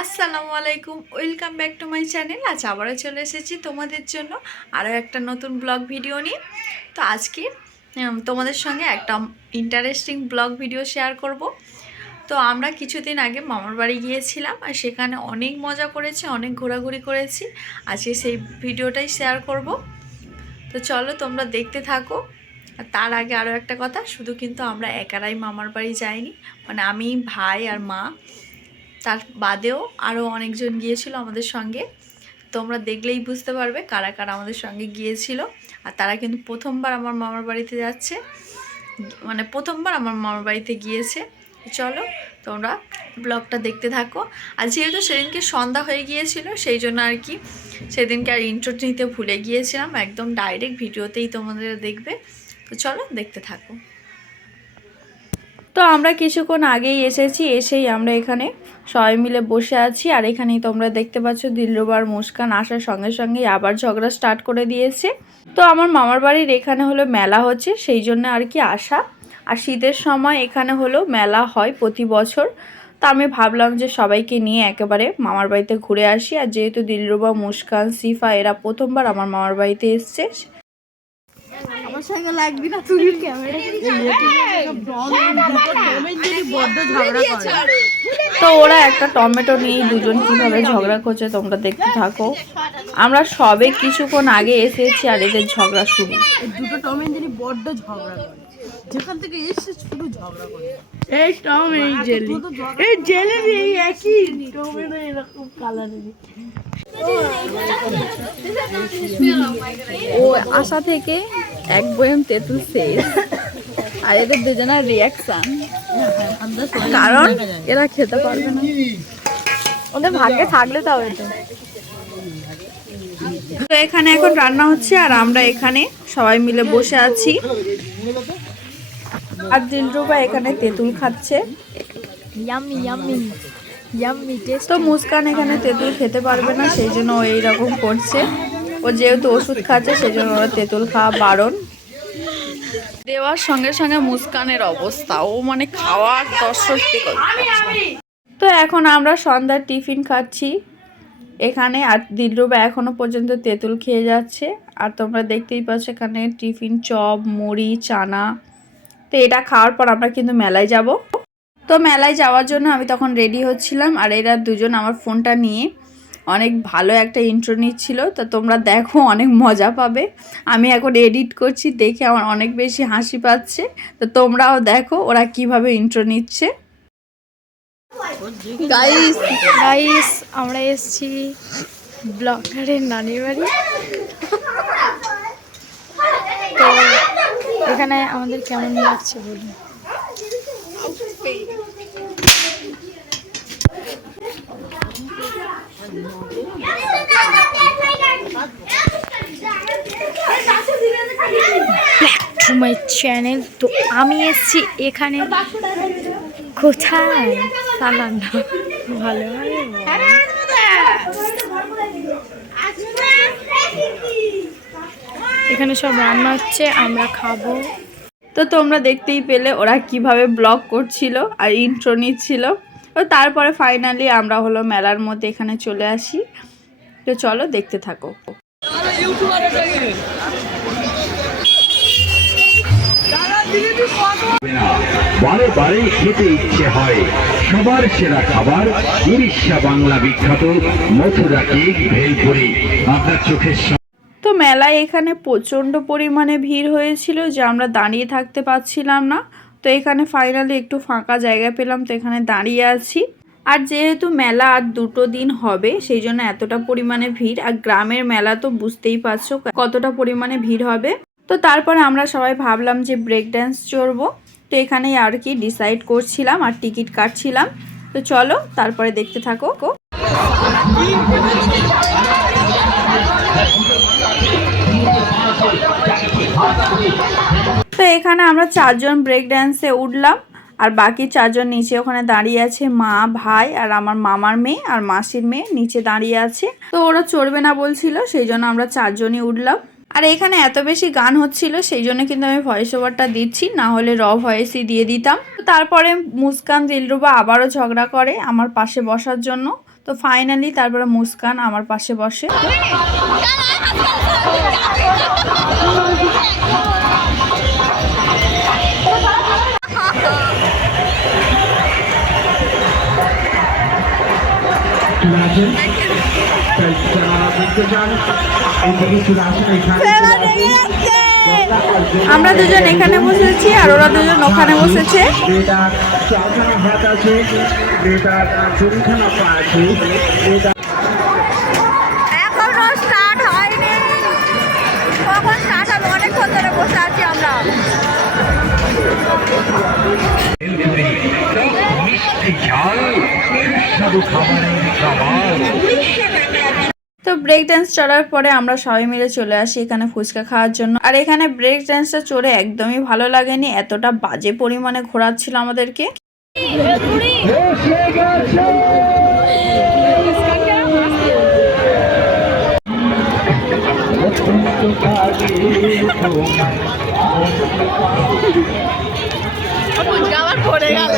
আসসালামু আলাইকুম, welcome back to my channel. আজ আবারও চলে এসেছি তোমাদের জন্য আরও একটা নতুন ব্লগ ভিডিও নিয়ে। তো আজকে তোমাদের সঙ্গে একটা ইন্টারেস্টিং ব্লগ ভিডিও শেয়ার করব। তো আমরা কিছুদিন আগে মামার বাড়ি গিয়েছিলাম আর সেখানে অনেক মজা করেছি, অনেক ঘোরাঘুরি করেছি। আজকে সেই ভিডিওটাই শেয়ার করব। তো চলো তোমরা দেখতে থাকো। আর তার আগে আরও একটা কথা, শুধু কিন্তু আমরা একারাই মামার বাড়ি যাইনি, মানে আমি, ভাই আর মা, তার বাদেও আরও অনেকজন গিয়েছিল আমাদের সঙ্গে। তোমরা দেখলেই বুঝতে পারবে কারা কারা আমাদের সঙ্গে গিয়েছিল। আর তারা কিন্তু প্রথমবার আমার মামার বাড়িতে যাচ্ছে, মানে প্রথমবার আমার মামার বাড়িতে গিয়েছে। চলো তোমরা ব্লগটা দেখতে থাকো। আর যেহেতু সেদিনকে সন্ধ্যা হয়ে গিয়েছিল, সেই জন্য আর কি সেদিনকে আর ইন্ট্রো নিতে ভুলে গিয়েছিলাম, একদম ডাইরেক্ট ভিডিওতেই তোমাদের দেখবে। তো চলো দেখতে থাকো। তো আমরা কিছুক্ষণ আগেই এসেছি, এসেই আমরা এখানে সবাই মিলে বসে আছি। আর এখানেই তোমরা দেখতে পাচ্ছ দিলরুবা আর মুস্কান আসার সঙ্গে সঙ্গেই আবার ঝগড়া স্টার্ট করে দিয়েছে। তো আমার মামার বাড়ির এখানে হলো মেলা হচ্ছে, সেই জন্য আর কি আসা। আর শীতের সময় এখানে হলো মেলা হয় প্রতি বছর। তো আমি ভাবলাম যে সবাইকে নিয়ে একেবারে মামার বাড়িতে ঘুরে আসি। আর যেহেতু দিলরুবা, মুস্কান, সিফা এরা প্রথমবার আমার মামার বাড়িতে এসছে, আমার সঙ্গে লাগবি না তুই ক্যামেরা। তো ওরা একটা টমেটো নিয়ে দুজন কিভাবে ঝগড়া করছে তোমরা দেখতে থাকো। আমরা সবে কিছুক্ষণ আগে এসেছি আর এদের ঝগড়া শুরু। দুটো টমেটো বড্ড ঝগড়া করে, যেখান থেকে এসে শুধু ঝগড়া করে। এই টম, এই জেলি, এই জেলি এই একই টমেটো এরকম কালারের। ও আশা থেকে এক বয়ম তেঁতুল শেষ। আর এদের দুজনের রিয়াকশন, কারণ এরা খেতে পারবে না, ওদের ভাগ্যে থাকলে তাও। তো এখানে এখন রান্না হচ্ছে আর আমরা এখানে সবাই মিলে বসে আছি। আর দিলরুবা এখানে তেঁতুল খাচ্ছে। Yummy yummy yummy test. তো মুস্কান এখানে তেঁতুল খেতে পারবে না, সেই জন্য ও এইরকম করছে। ও যেহেতু ওষুধ খাচ্ছে সেই জন্য ওরা তেঁতুল খাওয়া বারণ। দেওয়ার সঙ্গে সঙ্গে মুস্কানের অবস্থা, ও মানে খাওয়ার দর্শকটি করছে। তো এখন আমরা সন্ধ্যার টিফিন খাচ্ছি এখানে। আর দিলরুবা এখনো পর্যন্ত তেঁতুল খেয়ে যাচ্ছে। আর তোমরা দেখতেই পাচ্ছ এখানে টিফিন, চপ, মুড়ি, চানা। তো এটা খাওয়ার পর আমরা কিন্তু মেলায় যাব। তো মেলায় যাওয়ার জন্য আমি তখন রেডি হচ্ছিলাম আর এরা দুজন আমার ফোনটা নিয়ে অনেক ভালো একটা ইন্ট্রো নিচ্ছিল। তো তোমরা দেখো, অনেক মজা পাবে। আমি এখন এডিট করছি, দেখে আমার অনেক বেশি হাসি পাচ্ছে। তো তোমরাও দেখো ওরা কিভাবে ইন্ট্রো নিচ্ছে। গাইস গাইস আমরা এসেছি ব্লগারের নানির বাড়ি। তো এখানে আমাদের কেমন লাগছে বলুন। My channel. তো আমি এসেছি এখানে, কোথায় সালান ভালো এখানে সব রান্না হচ্ছে, আমরা খাবো। তো তোমরা দেখতেই পেলে ওরা কিভাবে ব্লগ করছিল আর ইন্ট্রো নিচ্ছিল। তো তারপরে ফাইনালি আমরা হলো মেলার মধ্যে এখানে চলে আসি। তো চলো দেখতে থাকো। বারে বারে খেতে ইচ্ছে হয় সবার সেরা খাবার, উড়িষ্যা বাংলা বিখ্যাত মথুরা কেক, ভেলপুরি আপনার চোখের। তো মেলায় এখানে প্রচণ্ড পরিমাণে ভিড় হয়েছিল যে আমরা দাঁড়িয়ে থাকতে পারছিলাম না। তো এখানে ফাইনালি একটু ফাঁকা জায়গা পেলাম, তো এখানে দাঁড়িয়ে আছি। আর যেহেতু মেলা আর 2 দিন হবে, সেই জন্য এতটা পরিমাণে ভিড়। আর গ্রামের মেলা তো বুঝতেই পারছো কতটা পরিমাণে ভিড় হবে। তো তারপরে আমরা সবাই ভাবলাম যে ব্রেক ড্যান্স চড়বো। তো এখানেই আর কি ডিসাইড করছিলাম আর টিকিট কাটছিলাম। তো চলো তারপরে দেখতে থাকো। তো এখানে আমরা 4 জন ব্রেক ড্যান্সে উঠলাম আর বাকি 4 জন নিচে ওখানে দাঁড়িয়ে আছে। মা, ভাই আর আমার মামার মেয়ে আর মাসির মেয়ে নিচে দাঁড়িয়ে আছে। তো ওরা চড়বে না বলছিল, সেই জন্য আমরা 4 জনই উঠলাম। আর এখানে এত বেশি গান হচ্ছিল সেই জন্য কিন্তু আমি ভয়েস ওভারটা দিচ্ছি, না হলে র ভয়েসই দিয়ে দিতাম। তারপরে মুস্কান দিলরুবা আবারও ঝগড়া করে আমার পাশে বসার জন্য। তো ফাইনালি তারপরে মুস্কান আমার পাশে বসে। আমরা দুজন এখানে বসেছি আর ওরা দুজন ওখানে বসেছে। এখনো স্টার্ট হয়নি, কখন স্টার্ট হবে? অনেকক্ষণ ধরে বসে আছি আমরা। তো ব্রেক ডান্স চড়ার পরে আমরা সবাই মিলে চলে আসি এখানে ফুচকা খাওয়ার জন্য। আর এখানে ব্রেক ডান্সটা চড়ে একদমই ভালো লাগেনি, এতটা বাজে পরিমাণে ঘোরাচ্ছিল আমাদেরকে। আবার পড়ে গেল।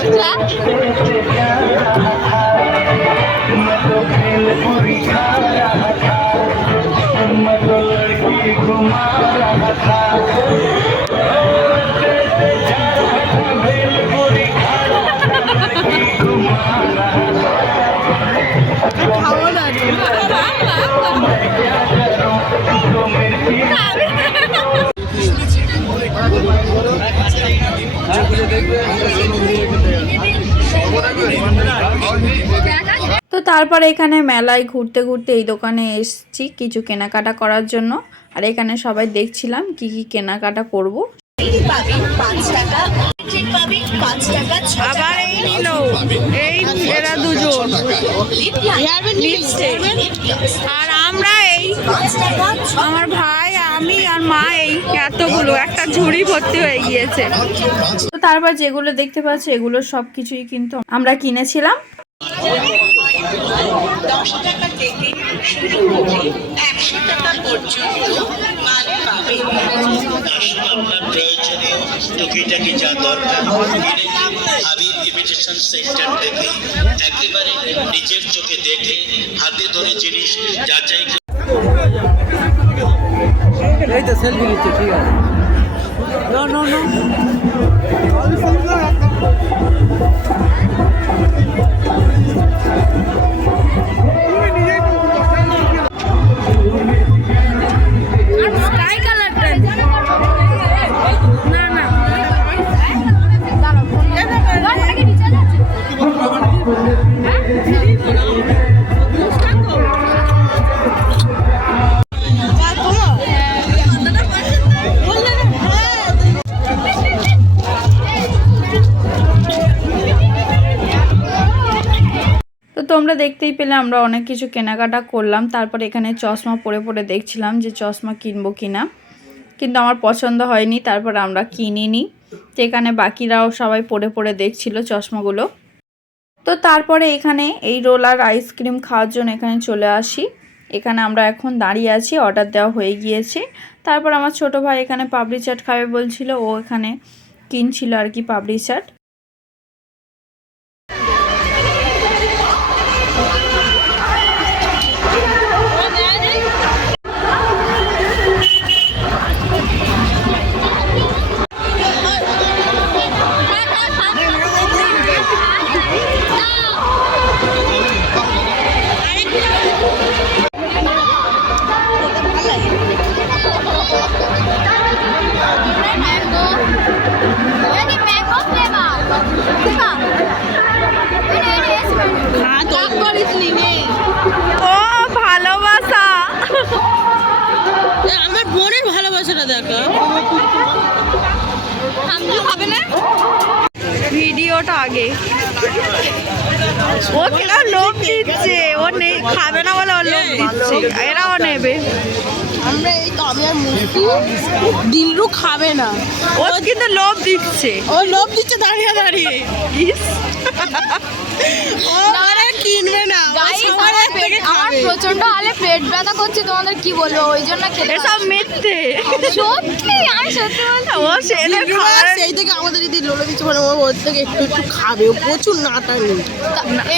তো তারপরে এখানে মেলায় ঘুরতে ঘুরতে এই দোকানে এসেছি কিছু কেনাকাটা করার জন্য। আর এখানে সবাই দেখছিলাম কি কি কেনাকাটা করব। আবার এই নিল, এই এরা দুজন, আর আমরা এই আমার ভাই, আমি আর মা, এই এতগুলো একটা ঝুড়ি ভর্তি হয়ে গিয়েছে। তো তারপর যেগুলো দেখতে পাচ্ছি এগুলো সব কিছুই কিন্তু আমরা কিনেছিলাম। 10 টাকা থেকে শুরু করে 100 টাকা পর্যন্ত মাল পাবেন। আপনার প্রয়োজনীয় টুকিটাকি যা দরকার হাবিব ইমিটেশন সেন্টার থেকে একেবারে নিজের চোখে দেখে হাতে ধরে জিনিস যাচাই। এই তো সেলফি নিচ্ছে, ঠিক আছে। নো নো নো তোমরা দেখতেই পেলে আমরা অনেক কিছু কেনাকাটা করলাম। তারপর এখানে চশমা পরে পরে দেখছিলাম যে চশমা কিনবো কিনা, কিন্তু আমার পছন্দ হয়নি। তারপর আমরা কিনিনি। তো এখানে বাকিরাও সবাই পরে পরে দেখছিল চশমাগুলো। তো তারপরে এখানে এই রোলার আইসক্রিম খাওয়ার জন্য এখানে চলে আসি। এখানে আমরা এখন দাঁড়িয়ে আছি, অর্ডার দেওয়া হয়ে গিয়েছে। তারপর আমার ছোট ভাই এখানে পাপড়ি চাট খাবে বলছিল, ও এখানে কিনছিল আর কি পাপড়ি চাট। ভিডিওটা আগে ও কিনা লোভ দিচ্ছে, ও খাবে না বলে ও লোভ দিচ্ছে, এরাও নেবে। আমরা এই তো আমি আর মুস্তু, দিলরু খাবে না, ও কিন্তু লোভ দিচ্ছে, ও লোভ দিচ্ছে দাঁড়িয়ে দাঁড়িয়ে। ও মানে কিনবে না, ও সবার থেকে খাবে। প্রচন্ড হালে পেট ব্যথা করছে, তোমাদের কি বলবো, ওই জন্য খেতে এসব মিথ্যে। সত্যি, আমি সত্যি বলছি। ও সেটা খাওয়ার সেই থেকে আমাদের দিদি লোলে দিচ্ছে, মানে ও ওর থেকে একটু একটু খাবে, ও প্রচুর নাটা নেই।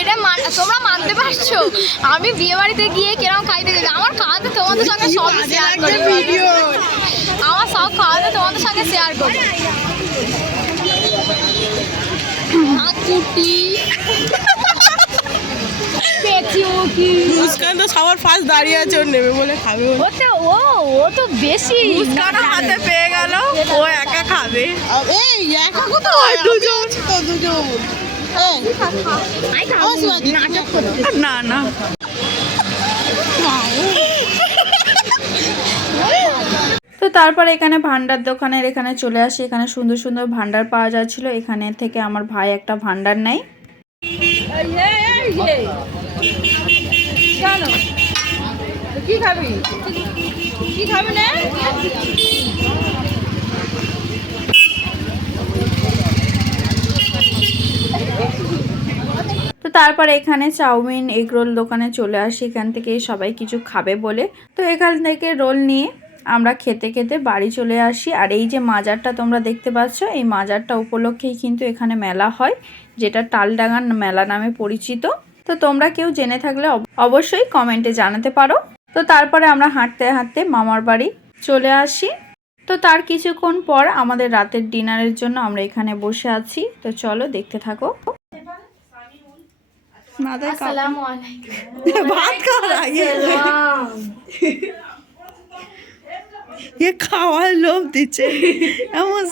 এটা তোমরা মানতে পারছো? আমি বিয়ে বাড়িতে গিয়ে কিরম খাইতে গেছি, আমার খাওয়াতে তোমাদের সঙ্গে সব শেয়ার করি, আমার সব খাওয়াতে তোমাদের সঙ্গে শেয়ার করি। কুটি পেঁচিমুখি, মুস্কান তো সবার ফার্স্ট দাঁড়িয়ে আছে, ওর নেবে বলে খাবে বলে। ও তো বেশি মুস্কানও হাতে পেয়ে গেল, ও একা খাবে। এই একা কোথায়? দুজন তো, দুজন। নাটক করো। না না, তো তারপর এখানে ভান্ডার দোকানের এখানে চলে আসি। এখানে সুন্দর সুন্দর ভান্ডার পাওয়া যাচ্ছিল। এখানে থেকে আমার ভাই একটা ভান্ডার নেয়। কি খাবি? কি খাবি না? তো তারপর এখানে চাউমিন এগরোল দোকানে চলে আসি। এখান থেকে সবাই কিছু খাবে বলে, তো এখান থেকে রোল নিয়ে আমরা খেতে খেতে বাড়ি চলে আসি। আর এই যে মাজারটা তোমরা দেখতে পাচ্ছ, এই মাজারটা উপলক্ষেই কিন্তু এখানে মেলা হয়, যেটা তালডাঙ্গার মেলা নামে পরিচিত। তো তোমরা কেউ জেনে থাকলে অবশ্যই কমেন্টে জানাতে পারো। তো তারপরে আমরা হাঁটতে হাঁটতে মামার বাড়ি চলে আসি। তো তার কিছুক্ষণ পর আমাদের রাতের ডিনারের জন্য আমরা এখানে বসে আছি। তো চলো দেখতে থাকো। আসসালামু আলাইকুম। ভাত খাওয়ার আগে ये খাওয়ার লোভ দিচ্ছে এমন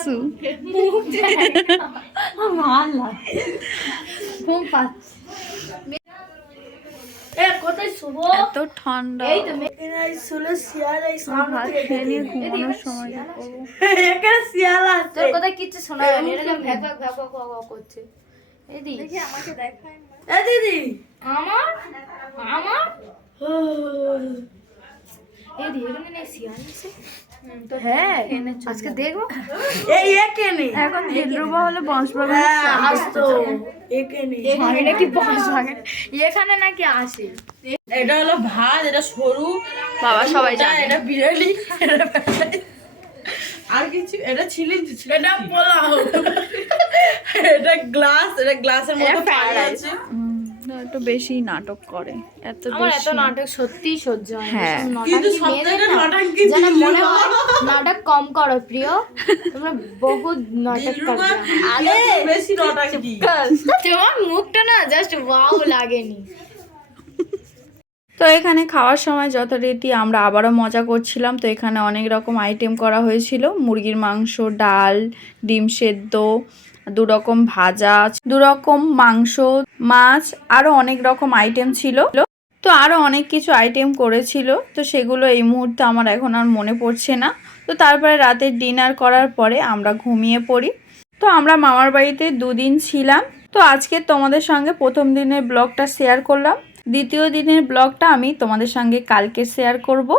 এত ঠান্ডা, ভাত খেয়ে নিয়ে ঘুমানোর সময় তোর কথা কিচ্ছু শোনা যায়নি, এটা ভ্যাক ভ্যাক ভ্যাক ভ্যাক করছে। এই দিদি আমাকে দেখায় না। এই দিদি আমার আমার এই দিদি এখানে নেই শিয়াল আছে। হ্যাঁ আজকে দেখবো। এই এখানে এখন দিলরুবা হলো বংশবাগান আসতো এখানে। এটা কি বাগান? এখানে নাকি আসে? এটা হলো ভাত, এটা সরু, বাবা সবাই জানে। এটা বিরিয়ানি, আর কিছু এটা ছিলি, এটা পোলাও, এটা গ্লাস, এটা গ্লাসের মধ্যে পানি আছে। একটু বেশি নাটক করে, এত আমার এত বেশি নাটক সত্যি সহ্য হয় না। হ্যাঁ। সব কিন্তু নটাঙ্কি সবথেকে মেয়েদের না, নটাঙ্কি যেন মনে দিলরুবা। হয় নাটক কম করো প্রিয়, তোমরা বহুত নাটক দিলরুবা করো। আরে বেশি নটাঙ্কি। তোমার মুখটা না জাস্ট ওয়াও লাগেনি। তো এখানে খাওয়ার সময় যথারীতি আমরা আবারও মজা করছিলাম। তো এখানে অনেক রকম আইটেম করা হয়েছিল, মুরগির মাংস, ডাল, ডিম সেদ্ধ, 2 রকম ভাজা, 2 রকম মাংস, মাছ, আরও অনেক রকম আইটেম ছিল। তো আরও অনেক কিছু আইটেম করেছিল, তো সেগুলো এই মুহূর্তে আমার এখন আর মনে পড়ছে না। তো তারপরে রাতের ডিনার করার পরে আমরা ঘুমিয়ে পড়ি। তো আমরা মামার বাড়িতে 2 দিন ছিলাম। তো আজকে তোমাদের সঙ্গে প্রথম দিনের ব্লগটা শেয়ার করলাম, দ্বিতীয় দিনের ব্লগটা আমি তোমাদের সঙ্গে কালকে শেয়ার করব।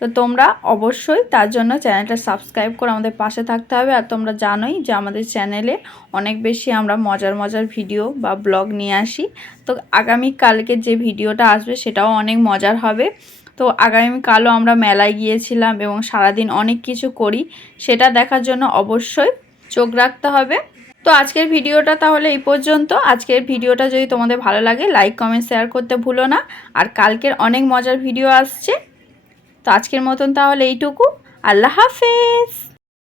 তো তোমরা অবশ্যই তার জন্য চ্যানেলটা সাবস্ক্রাইব করে আমাদের পাশে থাকতে হবে। আর তোমরা জানোই যে আমাদের চ্যানেলে অনেক বেশি আমরা মজার মজার ভিডিও বা ব্লগ নিয়ে আসি। তো আগামীকালকে যে ভিডিওটা আসবে সেটাও অনেক মজার হবে। তো আগামীকালও আমরা মেলায় গিয়েছিলাম এবং সারাদিন অনেক কিছু করি, সেটা দেখার জন্য অবশ্যই চোখ রাখতে হবে। তো আজকের ভিডিওটা তাহলে এই পর্যন্ত। আজকের ভিডিওটা যদি তোমাদের ভালো লাগে লাইক কমেন্ট শেয়ার করতে ভুলো না। আর কালকের অনেক মজার ভিডিও আসছে। তো আজকের মতন তাহলে এইটুকু। আল্লাহ হাফেজ।